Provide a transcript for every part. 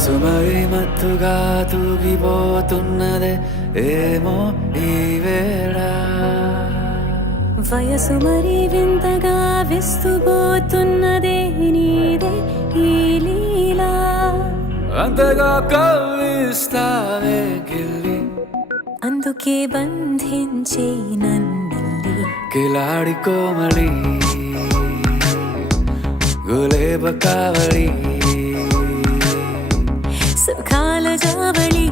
మనసు మరి మత్తుగా తూగిపోతున్నదే ఏమో ఈ వేళ వయసు మరి వింతగా విస్తుపోతున్నదే నీదే ఈ లీలా అంతగా కవ్విస్తావే గిల్లి అందుకే బంధించే నన్ను కిలాడి కోమలి గులేబ కావలి సుఖాల జావళి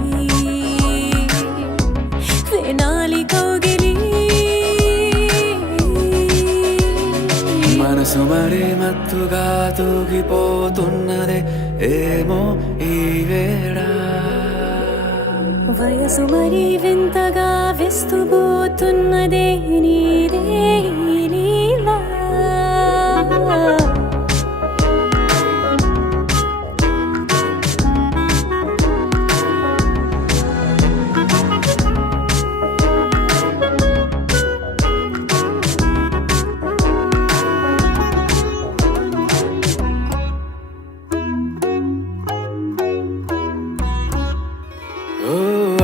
వేనాలి కౌగిలి మనసు మరి మత్తుగా తూగిపోతున్నదే ఏమో ఈ వేళ వయసు మరి వింతగా విస్తుపోతున్నదే నీదే ఈ లీలా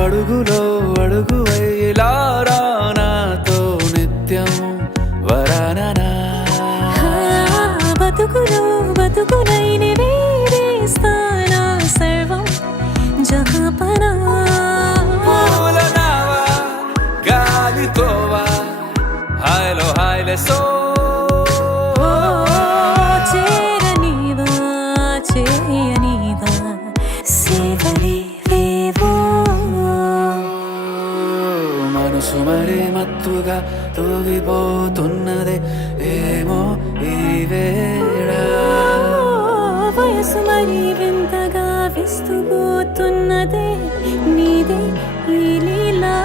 అడుగులో అడుగు వేలారా నాతో నిత్యం వరాననా బతుకులో బతుకునైని వేరేస్తానా సర్వం జహాపనా పూలనావా గాలితోవా హాయ్లో హాయ్లే సో చేరనివా చేయనివా సేవలే మనసు మరి మత్తుగా తూగిపోతున్నదే ఏమో ఈ వేళ వయసు మరి వింతగా విస్తుపోతున్నదే నీదే ఈ లీలా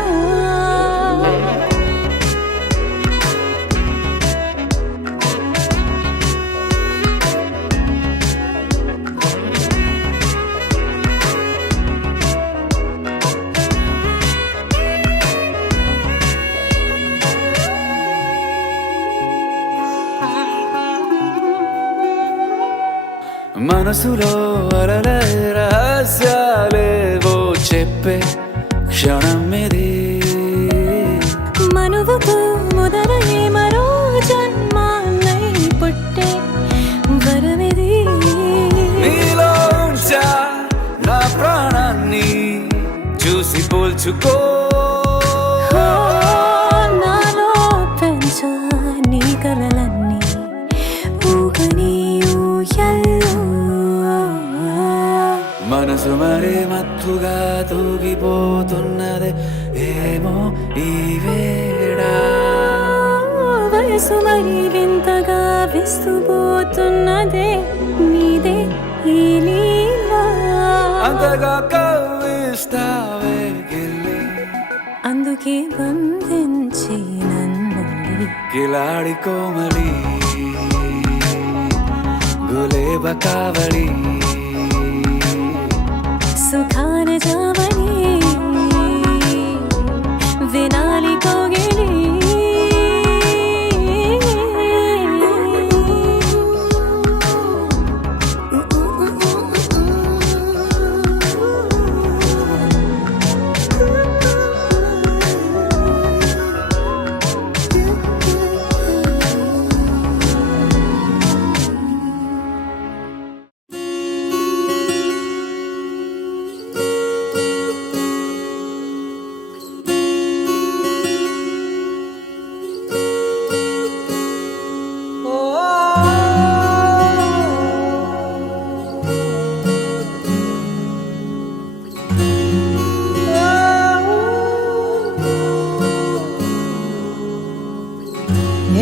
మనసులో అలలే రహస్యాలేవో చెప్పే క్షణం ఇది మనువుకు మొదలయ్యే మరో జన్మాన్నై పుట్టే వరమిది నీలో ఉంచా నా ప్రాణాన్ని చూసి పోల్చుకో నాలో పెంచా నీ కలలన్నీ ఊగని ఊయల్లో మనసు మరి మత్తుగా తూగిపోతున్నదే ఏమో ఈ వేళ వయసు మరి వింతగా విస్తుపోతున్నదే నీదే ఈ లీలా అంతగా కవ్విస్తావే గిల్లి అందుకే బంధించి నన్ను కిలాడి కోమలి గులేబ కావలి సుఖాన జావళి వినాలి కౌగిలి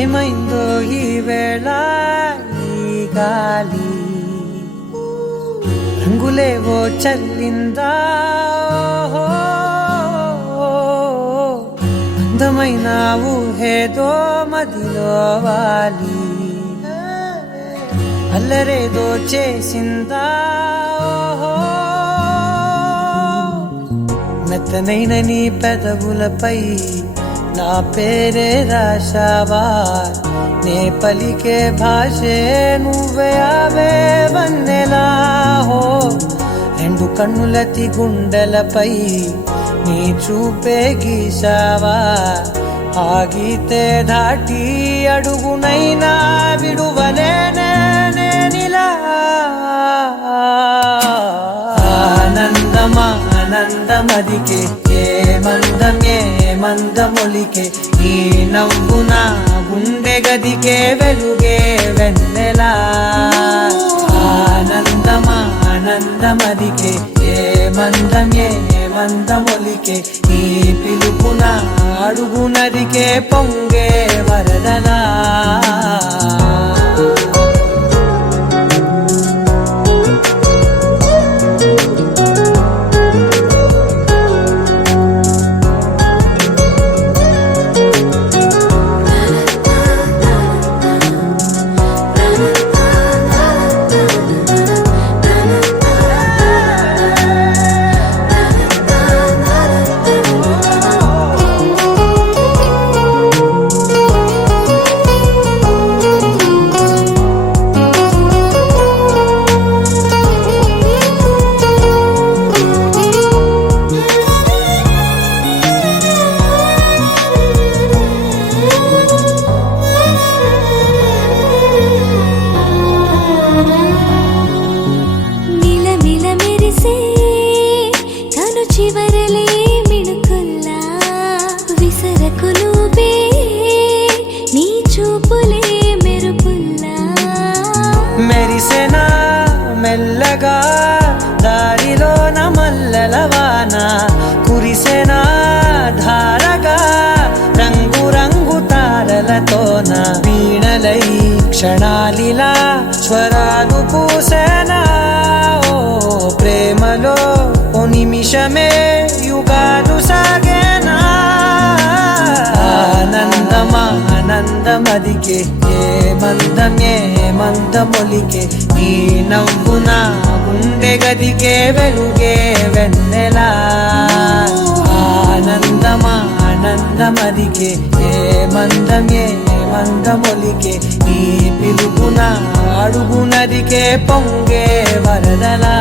ఏమైందో ఈ వేళ ఈ గాలి రంగులేవో చల్లిందా అందమైన ఊహేదో మదిలో వాలి అల్లరేదో చేసిందా మెత్తనైన నీ పెదవులపై నా పేరే రాశావా నే పలికే భాషే నువ్వే అవే వన్నెలా హో రెండు కన్నులతి గుండెలపై నీ చూపే గీసావా ఆగితే దాటి అడుగునైనా విడువలేనే నేనిలా ఆనందమదికే ఏ మందమొలికే ఈ నవ్వు నా గుండె గదికే వెలుగే వెన్నెలా ఆనందమదికే ఏ మందమొలికే ఈ పిలుపున అడుగునదికే పొంగే వరదలా మెరిసెనా మెల్లగా దారిలోన మల్లెలవాన కురిసెనా ధారగా రంగు తారలతోన వీణలై క్షణాలిలా స్వరాలు పూసెనా ఓ ప్రేమలో ఓ నిమిషమే యుగాలు సాగేనా ఆనందమదికే ఏ మందమొలికే ఈ నవ్వు నా గుండె గదికే వెలుగే వెన్నెలా ఆనందమదికే ఏ మందమొలికే ఈ పిలుపున అడుగునదికే పొంగే వరదలా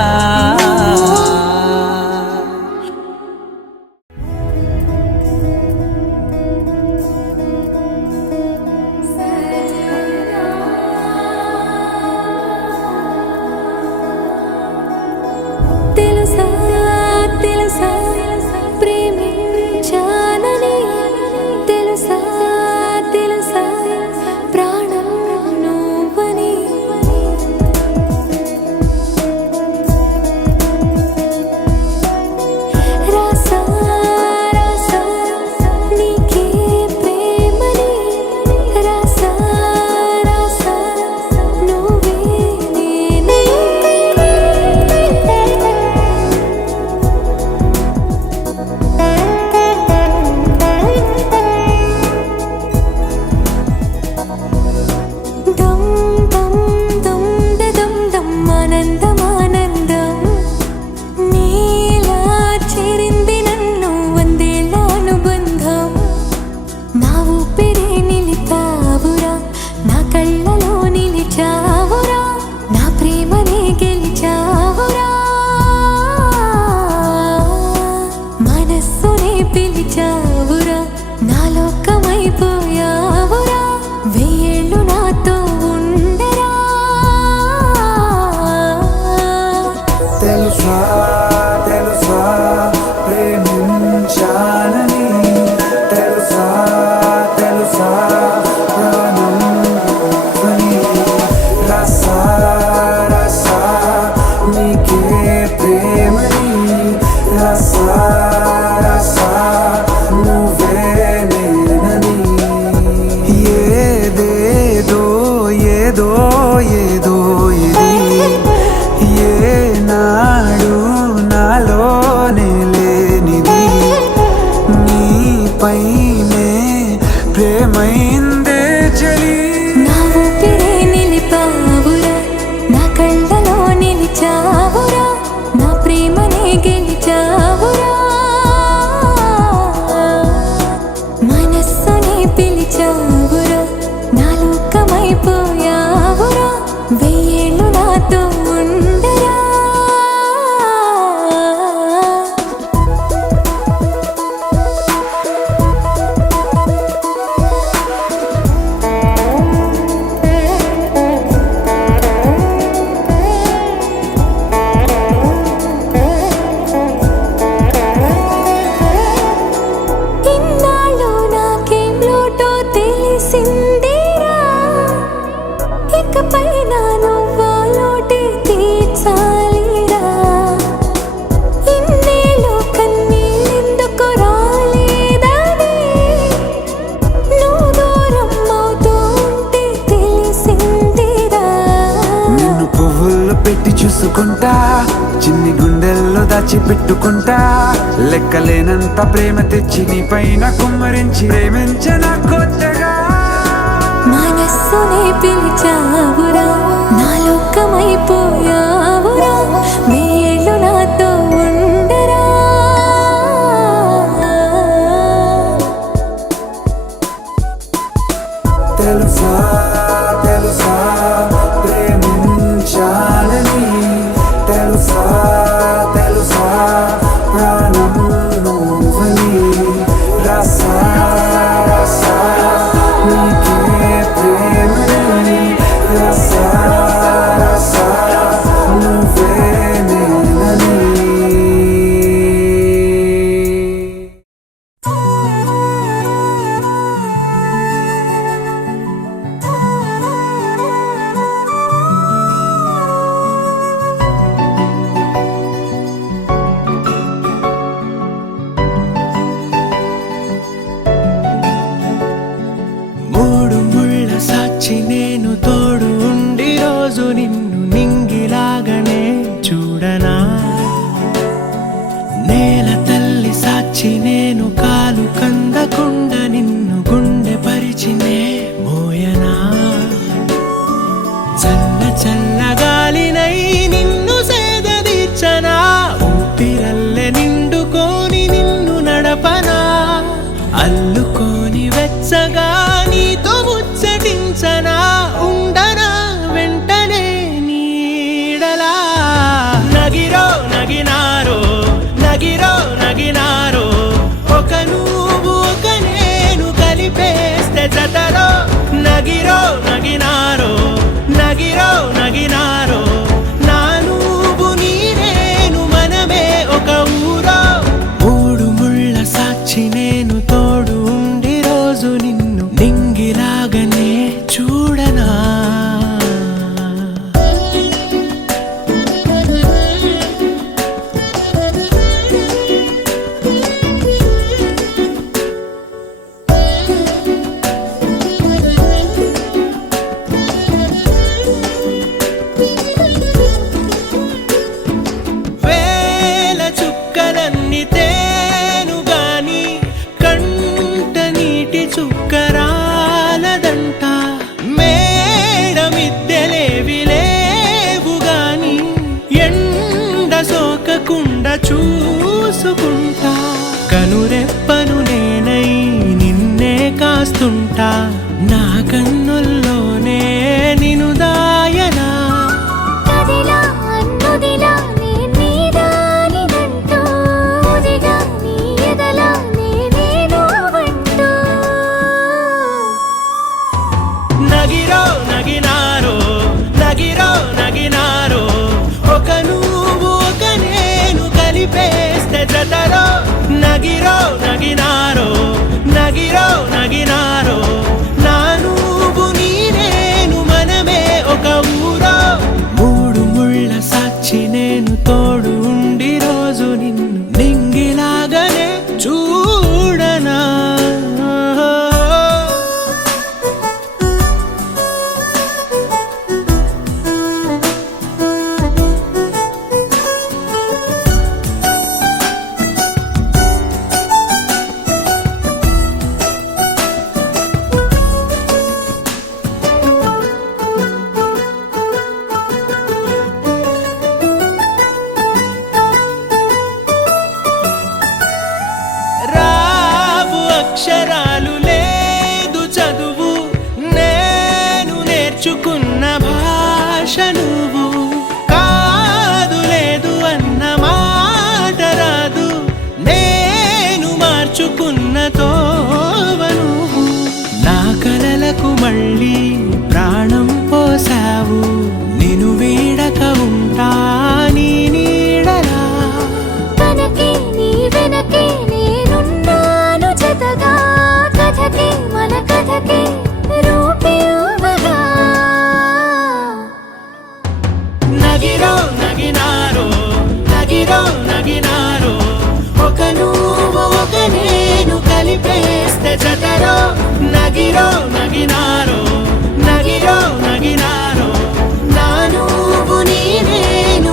దాచుకుంటా, చిన్ని గుండెల్లో దాచిపెట్టుకుంటా. లెక్కలేనంత ప్రేమ తెచ్చి నీ పైన కుమ్మరించి ప్రేమించిన కొత్తగా. మనస్సునే పిలిచావురా, నా లోకమైపోయావురా, వేళ్ళు నాతో ఉండరా. తెలుసా తెలుసా ప్రేమించాలని, తెలుసా తెలుసా ప్రాణం నువ్వని. రసా రసా నీకే ప్రేమని, రసా రసా నువ్వే నేనని. మూడు ముళ్ళ సాక్షి నేను తోడు ఉండి రోజు నిన్ను నింగిలాగనే చూడనా. నేల తల్లి సాక్షి నేను కాలు కందకుండా నిన్ను గుండె పరిచినే మోయనా. చల్ల చల్లగాలినై నిన్ను సేదదీర్చనా, ఊపిరల్లె నిండుకొని నిన్ను నడపనా. అల్లుకొని వెచ్చగా నీతో ముచ్చటించనా, ఉండనా వెంటనే నీడలా. నగిరో నగినారో నగిరో నగినారో, ఒక నువ్వు ఒక నేను కలిపేస్తే జతలో. నగిరో నగినారో నగిరో నగినారో, నా నువ్వు నీ నేను మనమే ఒక ఊరో. మూడు ముళ్ళ సాక్షి నేను తోడు ఉండి రోజు నిన్ను నింగిలాగనే చూడనా. వేల చుక్కలన్నీ తేను గాని కంట నీటి చుక్కరాలదంట. మేడ మిద్దెలేవి లేవు గాని ఎండ సోకకుండా చూసుకుంటా. కనురెప్పను నేనై నిన్నే కాస్తుంటా, నా కన్నుల్లోనే నిను దాయనా. కదిలా అన్నుదిలా నీ నీదానిదంటూ, ఉదిగా నీ ఎదలా నేనేను అంటూ. నగిరో నగినారో నగిరో నగినారో, ఒక నువ్వు ఒక నేను కలిపేస్తే జతలో. నగిరో నగినారో నగిరో నగినారో, నా నువ్వు నీ నేను మనమే ఒక ఊరో. మూడు ముళ్ళ సాక్షి నేను తోడు ఉండి రోజు నిన్ను నింగిలాగనే చూడనా. రావు అక్షరాలు లేదు చదువు, నేను నేర్చుకున్న భాష నువ్వు. కాదు లేదు అన్న మాట రాదు, నేను మార్చుకున్న తోవ నువ్వు. నా కలలకు మళ్ళీ ప్రాణం పోసావు, నిన్ను వీడక ఉంటా నీ నీడలా. వెనకే నీ వెనకే నేనున్నాను జతగా, కథకే మన కథకే రూపివ్వగా. నగిరో నగినారో నగిరో నగినారో, ఒక నువ్వు ఒక నేను కలిపేస్తే జతలో. నగిరో నగినారో నగిరో నగినారో, నా నువ్వు నీ నేను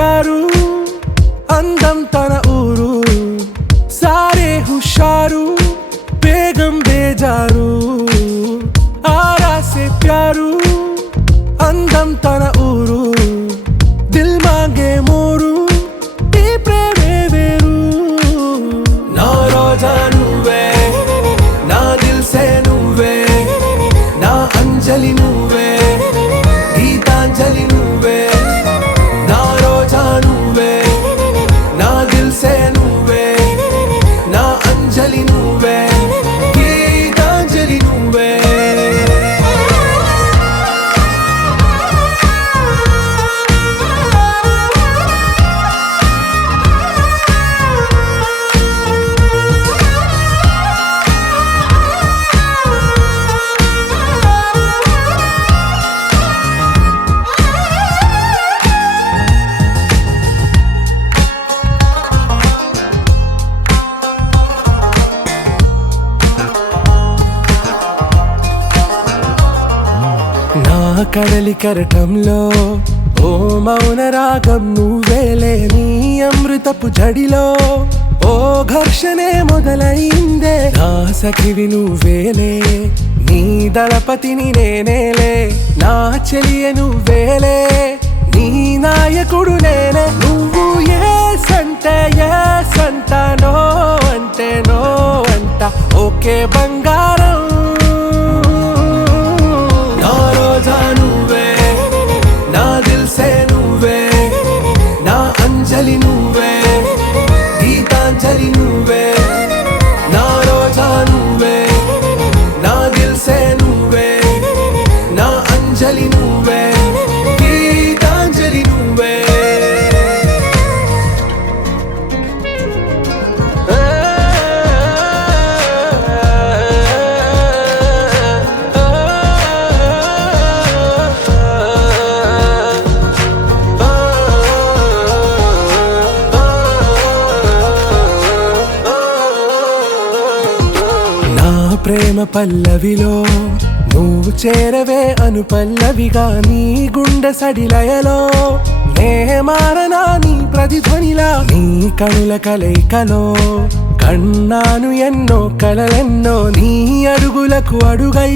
ప్యారు అందం తన ఊరు సారే హుషారు బేగం బేజారు ఆరా సే ప్యారు అందం తన ఊరు దిల్ మాంగే మోరు ఈ ప్రేమే వేరు నా రోజా నువ్వే నా దిల్ సే నువ్వే నా అంజలి నువ్వే గీతాంజలి నువ్వే నా రోజా నువ్వే నా దిల్ సే నువ్వే నా అంజలి నువ్వే గీతాంజలి నువ్వే నా కడలి కరటంలో ఓ మౌన రాగం నువ్వేలే నీ అమృతపు జడిలో ఓ ఘర్షణే మొదలైందే నా సఖివి నువ్వేలే నీ దళపతిని నేనేలే నా చెలియ నువ్వేలే నీ నాయకుడు నేనే నువ్వు ఏ సంట నో అంటే నో అంట ఓకే బంగారం నా రోజా నువ్వే నా దిల్ సే నువ్వే నా అంజలి నువ్వే గీతాంజలి నువ్వే నా రోజా నువ్వే నా దిల్ సే నువ్వే నా అంజలి నువ్వే గీతాంజలి నువ్వే ప్రేమ పల్లవిలో నువ్వు చేరవే అను పల్లవిగా నీ గుండె సడిలయలో నే మారనా నీ ప్రతిధ్వనిలా నీ కనుల కలయికలో కన్నాను ఎన్నో కలలెన్నో నీ అడుగులకు అడుగై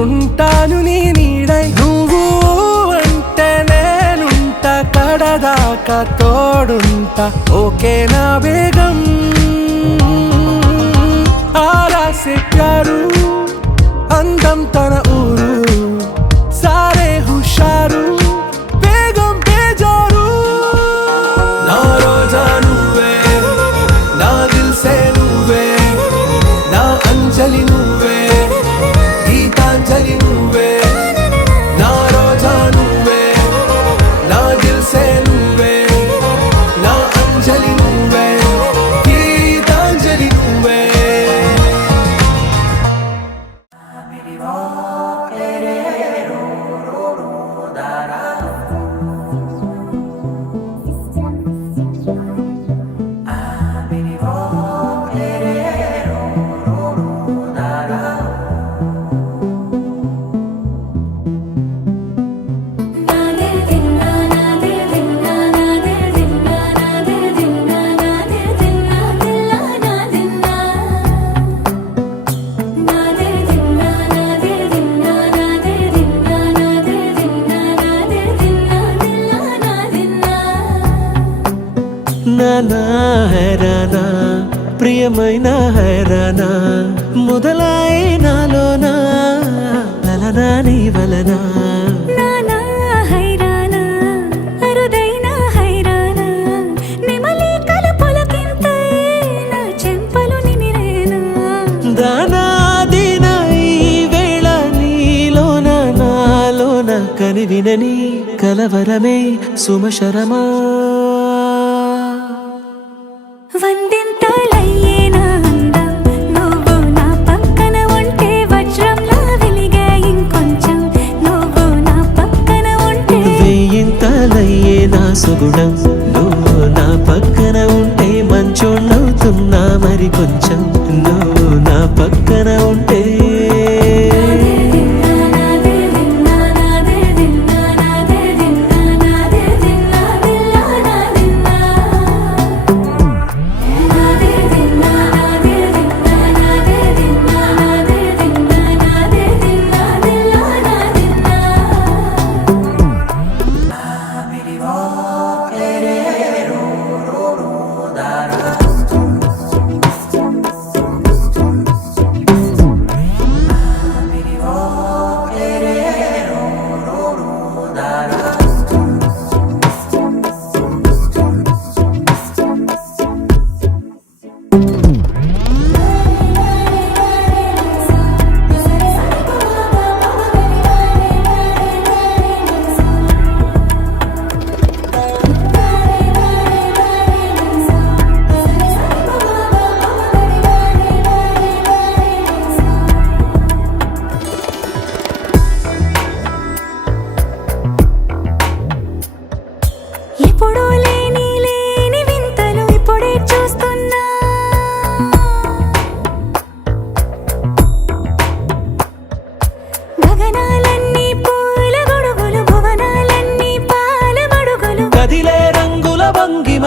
ఉంటాను నీ నీడై నువ్వు అంటే నేనుంట కడదాకా తోడుంటా ఓకే నా బేగం ఆరా సే ప్యారు అందం తన ఊరు సారే హుషారు బేగం బేజారు నా రోజా నువ్వే నా దిల్ సే నువ్వే నా అంజలి నువ్వే గీతాంజలి నువ్వే నా రోజా నువ్వే నా దిల్ సే నువ్వే నా అంజలి నువ్వే గీతాంజలి నువ్వే నానా హైరానా ప్రియమైన హైరానా మొదలై నాలోనా లలనా నీ వలనా నానా హైరానా అరుదైన హైరానా నెమలి కలుపులకింతై నా చెంపలు నిమిరేనా దానా దినా ఈ వేళ నీలోన నాలోన కనివినని కలవరమే సుమశరమా వందింతలయ్యేనా అందం నువ్వు నా పక్కన ఉంటే వజ్రంలా వెలిగే ఇంకొంచెం నువ్వు నా పక్కన ఉంటే వేయింతలయ్యే నా సుగుణం నువ్వు నా పక్కన ఉంటే మంచోణ్ణవుతున్నా మరి కొంచెం నువ్వు నా పక్కన ఉంటే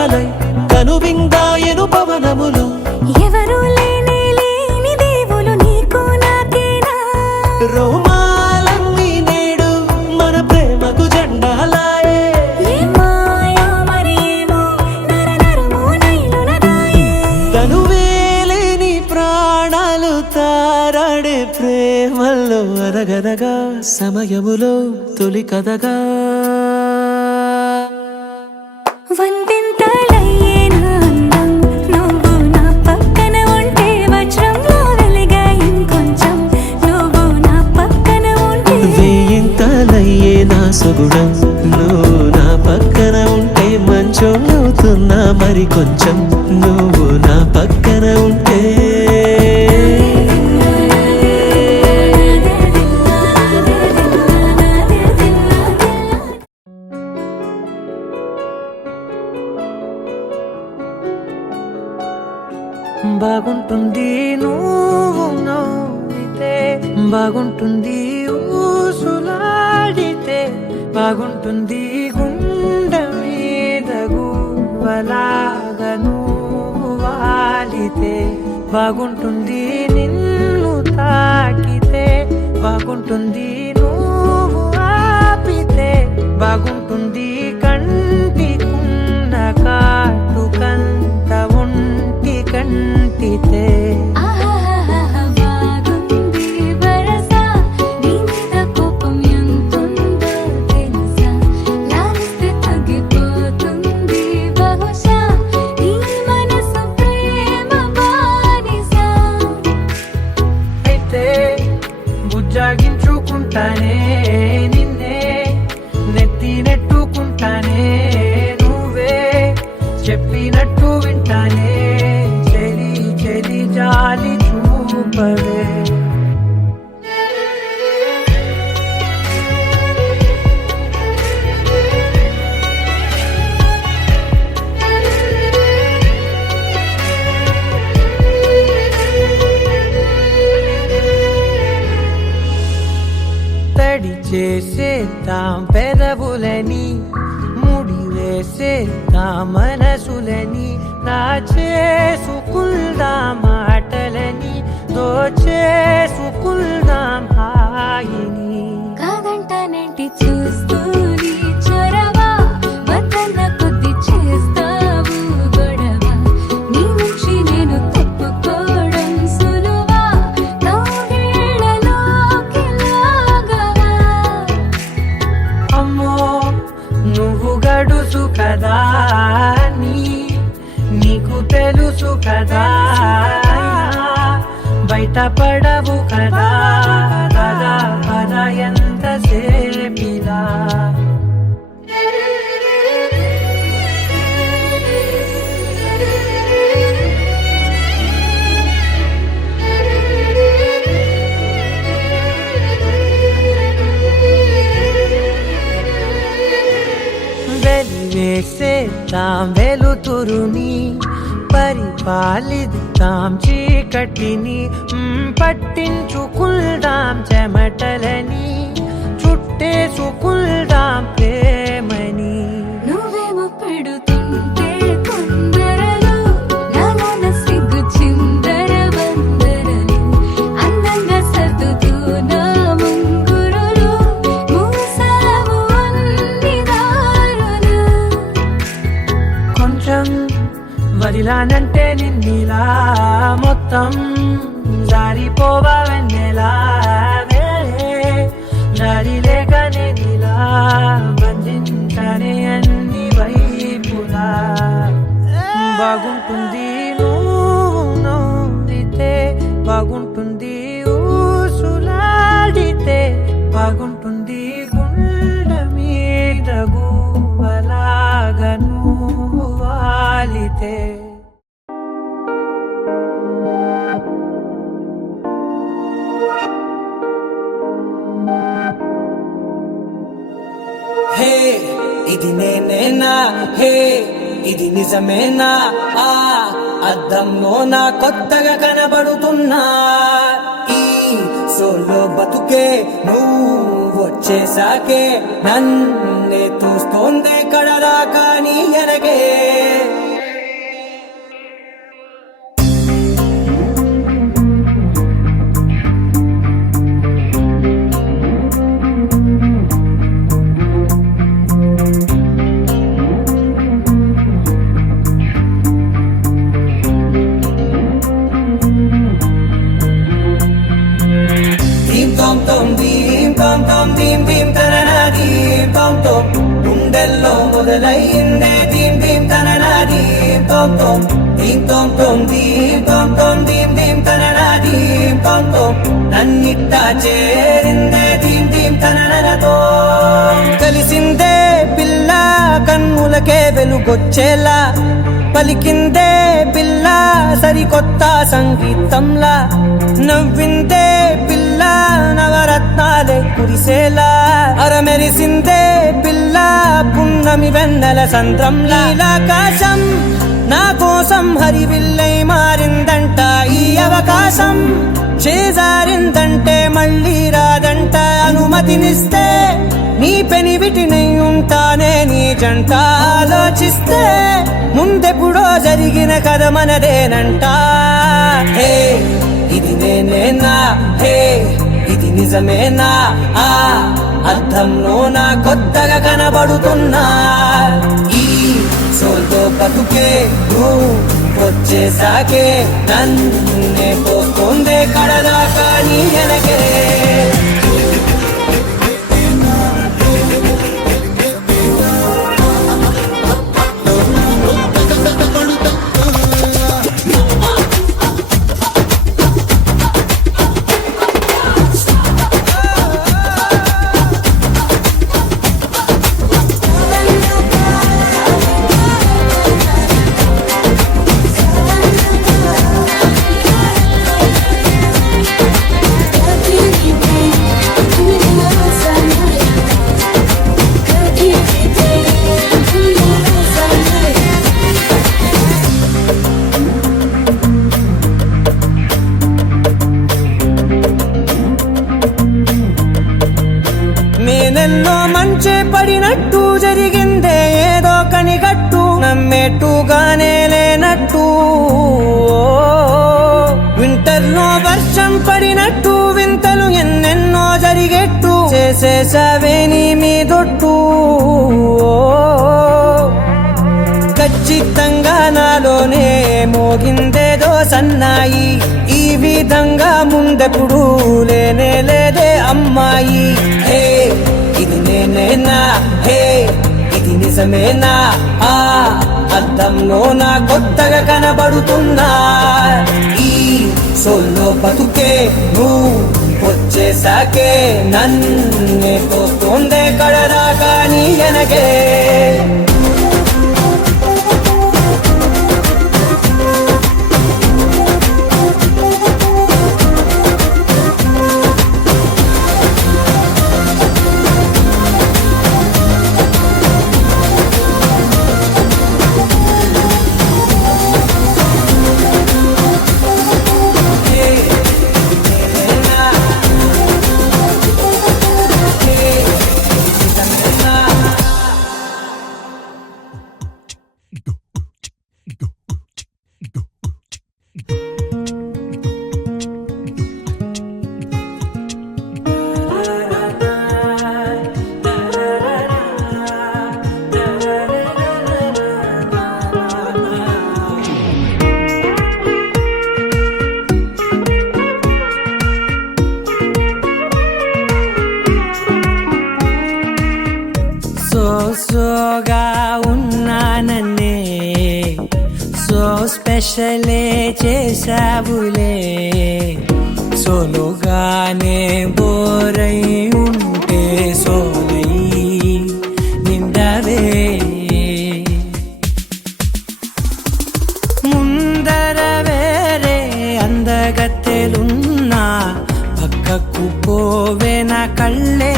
మేఘాలై కనువిందాయను పవనములు ఎవరు లేని దేవులు నీకు నాకేనా రోమాలన్నీ నేడు మన ప్రేమకు జెండాలాయే ఏ మాయో మరేమో నరనరమో నైలున దాయే తనువేలేని ప్రాణాలు తారాడే ప్రేమల్లో అరగనగా సమయములో తొలి కథగా వందింతలయ్యే నా అందం నువ్వు నా పక్కన ఉంటే వజ్రంలా వెలిగా ఇంకొంచెం నువ్వు నా పక్కన ఉంటే వేయింతలయ్యే నా సుగుణం నువ్వు నా పక్కన ఉంటే మంచోళ్ళవుతున్నా మరి కొంచెం నువ్వు నా పక్కన ఉంటే బాగుంటుంది నువ్వు నవ్వితే బాగుంటుంది ఊసులాడితే బాగుంటుంది గుండె మీద గువ్వలాగా నువ్వు వాలితే బాగుంటుంది నిన్ను తాకితే బాగుంటుంది నువ్వు ఆపితే బాగుంటుంది కంటికున్న కాటుకంత ఒంటి కంటితే ఆహాహాహా బాగుంది వరస నీ మీద కోపం ఎంతుందో తెలుసా లాలిస్తే తగ్గిపోతుంది బహుశా నీ మనసు ప్రేమ బానిస అయితే బుజ్జాగించుకుంటానే నిన్నే నెత్తి నెట్టుకుంటానే నువ్వే చెప్పినట్టు వింటానే చెలి చెలి జాలి చూపవే తడి చేసేద్దాం పెదవులని ముడి వేసేద్దాం మనసులని నా చేసుకుందాం మాటలని దోచేసుకుందాం హాయిని కాదంటానేంటి చూస్తూ నీ చొరవ వద్దన్న కొద్ది చేస్తావు గొడవ నీ నుంచి నేను తప్పుకోవడం సులువా నవ్వేళ్ళలోకి లాగవా అమ్మో నువ్వు గడుసు కదా నీకు తెలుసు కదా బయట పడవు కదా కదా కదా ఎంత సేపిలా వెలివేసేద్దాం వెలుతురుని పరిపాలిద్దాం చీకటిని పట్టించుకుందాం చెమటలని చుట్టేసుకుందాం ప్రేమని నువ్వేమో పెడుతుంటే కొందరలు నాలోన సిగ్గు చిందర వందరలు అందంగా సర్దుతూ నా ముంగురులు మూసావు అన్ని దారులు కొంచెం వదిలానంటే నిన్నిలా మొత్తం జారిపోవా వెన్నెలా దారి లేక నేనిలా బంధించనే అన్ని వైపులా బాగుంటుంది నువ్వు నవ్వితే బాగుంటుంది ఊసులాడితే బాగుంటుంది గుండె మీద గువ్వలాగా నువ్వు వాలితే హే ఇది నేనేనా హే ఇది నిజమేనా ఆ అద్దంలో నా కొత్తగా కనబడుతున్నా ఈ సోలో బతుకే నువ్వు వచ్చేసాకే నన్నే తోస్తోంది కడలా కానీ ఎనగే tom tom, dim tom tom, dim dim tanana dim tom tom, nannita cherinde dim dim tananato. కలిసిందే పిల్ల కన్నులకే వెలుగొచ్చేలా పలికిందే పిల్ల సరికొత్త సంగీతంలా నవ్విందే పిల్ల నవరత్నాలే కురిసేలా అరమెరిసిందే పిల్ల పున్నమి వెన్నెల సంద్రంలా ఆకాశం నా కోసం హరివిల్లై మారిందంట ఈ అవకాశం చేజారిందంటే మళ్ళీ రాదంట అనుమతినిస్తే నీ పెనివిటినై ఉంటానే నీ జంట ఆలోచిస్తే ముందెప్పుడో జరిగిన కథ మనదేనంట హే ఇది నేనేనా హే ఇది నిజమేనా ఆ అర్థంలో నా కొత్తగా కనబడుతున్నా ఈ సోల్తో బతుకే నువ్వు వచ్చేసాకే నన్నే పోస్తుందే కడదాకా నీ వెనకే. మేనెల్లో మంచే పడినట్టు జరిగిందే ఏదో కనిగట్టు నమ్మేట్టుగానే లేనట్టు వింటర్లో వర్షం పడినట్టు వింతలు ఎన్నెన్నో జరిగేట్టు చేసేసావే నీ మీదొట్టు ఖచ్చితంగా నాలోనే మోగిందేదో సన్నాయి ఈ విధంగా ముందెప్పుడు లేనే లేదే అమ్మాయి హే ఇది నేనేనా హే ఇది నిజమేనా ఆ అద్దంలో నా కొత్తగా కనబడుతున్నా ఈ సోల్లో బతుకే నువ్వు వచ్చేసాకే నన్నే పోస్తుందే కడదాకా నీ వెనకే. సోగా ఉన్నానన్నే సో స్పెషలే చేసావులే సోలోగానే బోరై ఉంటే సోలై నిండవే ముందర వేరే అందగత్తెలున్నా పక్కకు పోవే నా కళ్ళే